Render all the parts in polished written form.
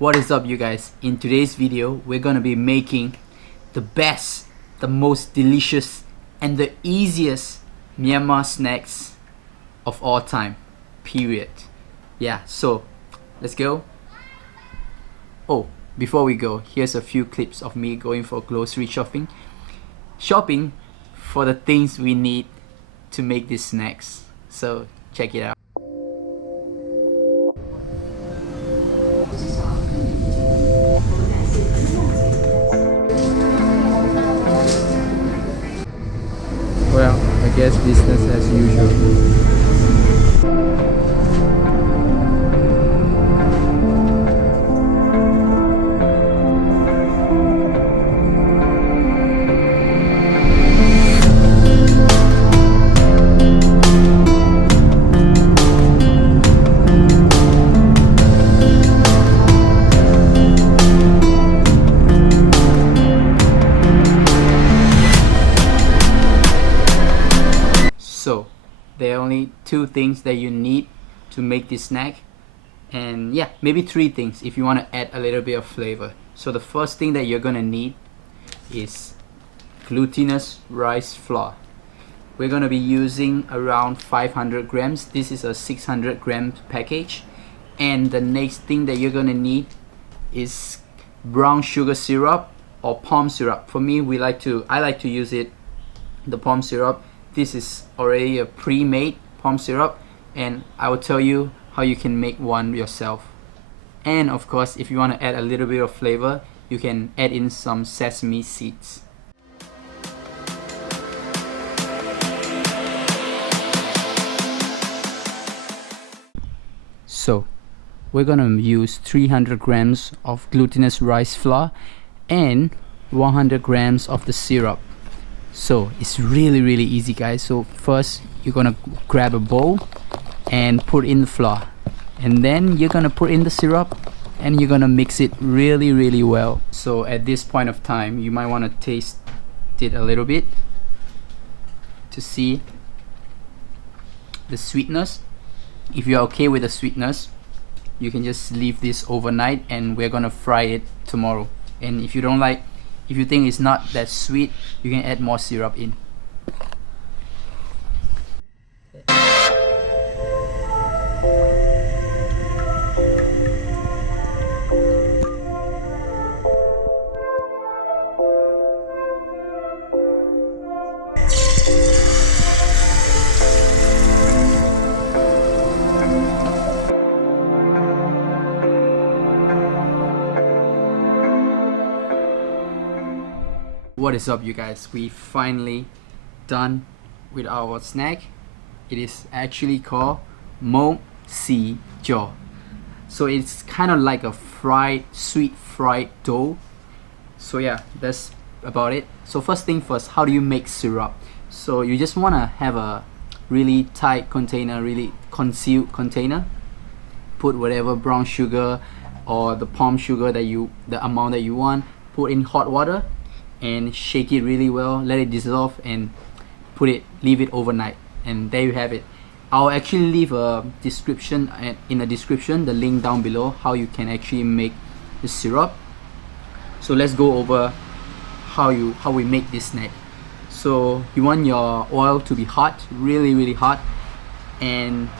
What is up, you guys? In today's video, we're gonna be making the best, the most delicious, and the easiest Myanmar snacks of all time, period. Yeah, so let's go. Oh, before we go, here's a few clips of me going for grocery shopping for the things we need to make these snacks. So check it out. Well, I guess business as usual. So there are only two things that you need to make this snack, and yeah, maybe three things if you want to add a little bit of flavor. So the first thing that you're gonna need is glutinous rice flour. We're gonna be using around 500 grams. This is a 600 grams package. And the next thing that you're gonna need is brown sugar syrup or palm syrup. For me, I like to use the palm syrup. This is already a pre-made palm syrup, and I will tell you how you can make one yourself. And of course, if you want to add a little bit of flavor, you can add in some sesame seeds. So we're gonna use 300 grams of glutinous rice flour and 100 grams of the syrup. So it's really easy, guys. So first you're gonna grab a bowl and put in the flour, and then you're gonna put in the syrup and you're gonna mix it really well. So at this point of time, you might want to taste it a little bit to see the sweetness. If you're okay with the sweetness, you can just leave this overnight and we're gonna fry it tomorrow. And if you think it's not that sweet, you can add more syrup in. What is up, you guys? We finally done with our snack. It is actually called mo si jo. So it's kind of like a sweet fried dough. So yeah, that's about it. So first thing first, how do you make syrup? So you just want to have a really tight container, really concealed container. Put whatever brown sugar or the palm sugar the amount that you want. Put in hot water and shake it really well, let it dissolve, and leave it overnight, and there you have it. I'll actually leave a description the link down below how you can actually make the syrup. So let's go over how we make this snack. So you want your oil to be hot, really hot, and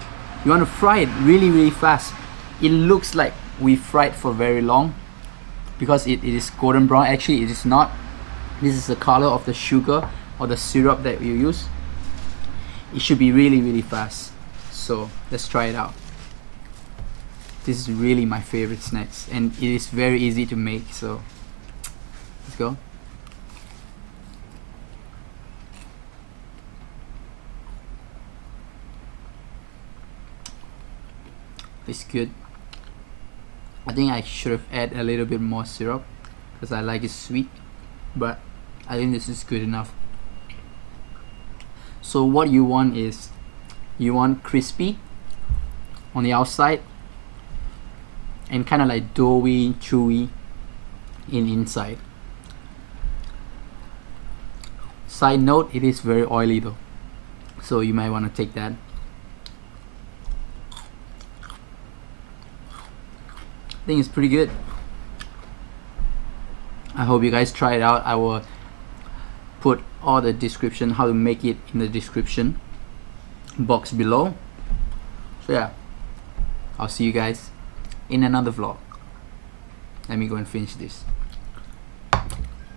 you want to fry it really fast. It looks like we fried for very long because it is golden brown. Actually, it is not. This is the color of the sugar or the syrup that you use. It should be really fast. So let's try it out. This is really my favorite snacks, and it is very easy to make. So let's go. It's good. I think I should have added a little bit more syrup because I like it sweet, but I think this is good enough. So what you want is, you want crispy on the outside and kind of like doughy, chewy inside. Side note, it is very oily though, so you might want to take that. I think it's pretty good. I hope you guys try it out. I will put all the description, how to make it, in the description box below. So yeah, I'll see you guys in another vlog. Let me go and finish this.